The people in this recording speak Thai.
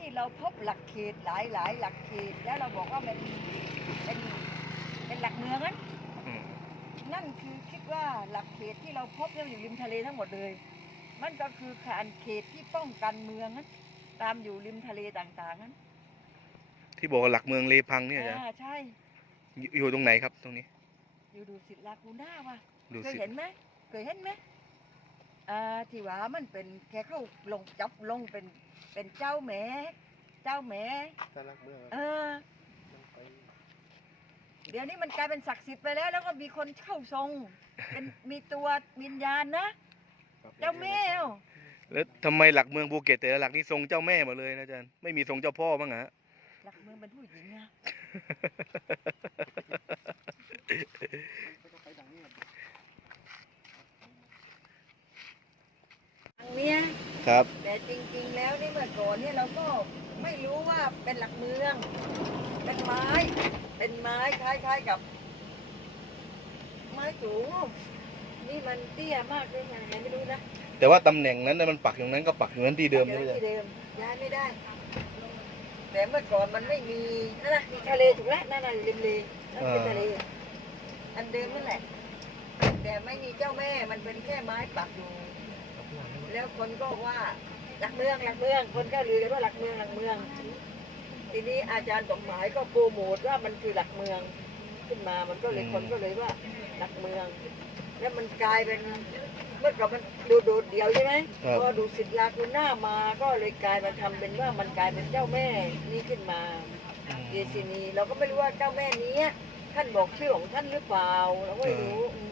ที่เราพบหลักเขตหลายหลายๆหลักเขตแล้วเราบอกว่ามันเป็นเป็นหลักเมืองนั้นอืมนั่นคือคิดว่าหลักเขตที่เราพบเนี่ยอยู่ริมทะเลทั้งหมดเลย มันก็คือขานเขตที่ป้องกันเมืองนั้นตามอยู่ริมทะเลต่างๆนั้น ที่บอกว่าหลักเมืองเลพังเนี่ยอาจารย์อ่าใช่อยู่อยู่ตรงไหนครับตรงนี้ อยู่ดูสิตลากูน่าว่ะดูเคยสิเห็นไหมเคยเห็นไหม อ่าที่ว่ามันเป็นแค่เข้าลงจับลงเป็นเป็นเจ้าแหมเจ้าแหมสารหลักเมืองเออ มันไปเดี๋ยวนี้มันกลายเป็นศักดิ์สิทธิ์ไปแล้ว แล้วก็มีคนเข้าทรง เป็นมีตัววิญญาณนะเจ้าแม่เอาแล้วทำไมหลักเมืองภูเก็ตแต่ละหลักนี่ทรงเจ้าแม่หมาเลยนะอาจารย์ไม่มีทรงเจ้าพ่อบ้างเหรอฮะ หลักเมืองเป็นผู้หญิงอะ ไปทางนี้ ทางเนี้ยครับ แต่จริงๆ แล้วนี่เมื่อก่อนเนี่ยเราก็ไม่รู้ว่าเป็นหลักเมือง เป็นไม้ เป็นไม้คล้ายๆกับ ไม้สูง นี่มันเตี้ยมากเลยไงไม่รู้นะ แต่ว่าตำแหน่งนั้นน่ะมันปักอย่างนั้นก็ปักอย่างนั้นที่เดิมเดิใช่ไหมมอาจารที่ย์เดิมย้ายไม่ได้ แต่เมื่อก่อนมันไม่มีนั่นนะมีทะเลถูกแล้วนั่นน่ะริมเลนั่นเป็นทะเลอันเดิมนั่นแหละ แต่ไม่มีเจ้าแม่มันเป็นแค่ไม้ปักอยู่ แล้วคนก็ว่าหลักเมืองหลักเมือง คนก็ลือกันว่าหลักเมืองหลักเมือง ทีนี้อาจารย์สมหมายก็โปรโมทว่ามันคือหลักเมืองขึ้นมา มันก็เลยคนก็เลยว่าหลักเมือง แล้วมันกลายเป็นเมื่อก่อนมันดูโดดเดียวใช่ไหมครับ พอดูสิทธิ์ลาคุณหน้ามาก็เลยกลายมาทำเป็นว่ามันกลายเป็นเจ้าแม่นี่ขึ้นมา เยซินีเราก็ไม่รู้ว่าเจ้าแม่นี้ท่านบอกชื่อของท่านหรือเปล่าเราก็ไม่รู้อืม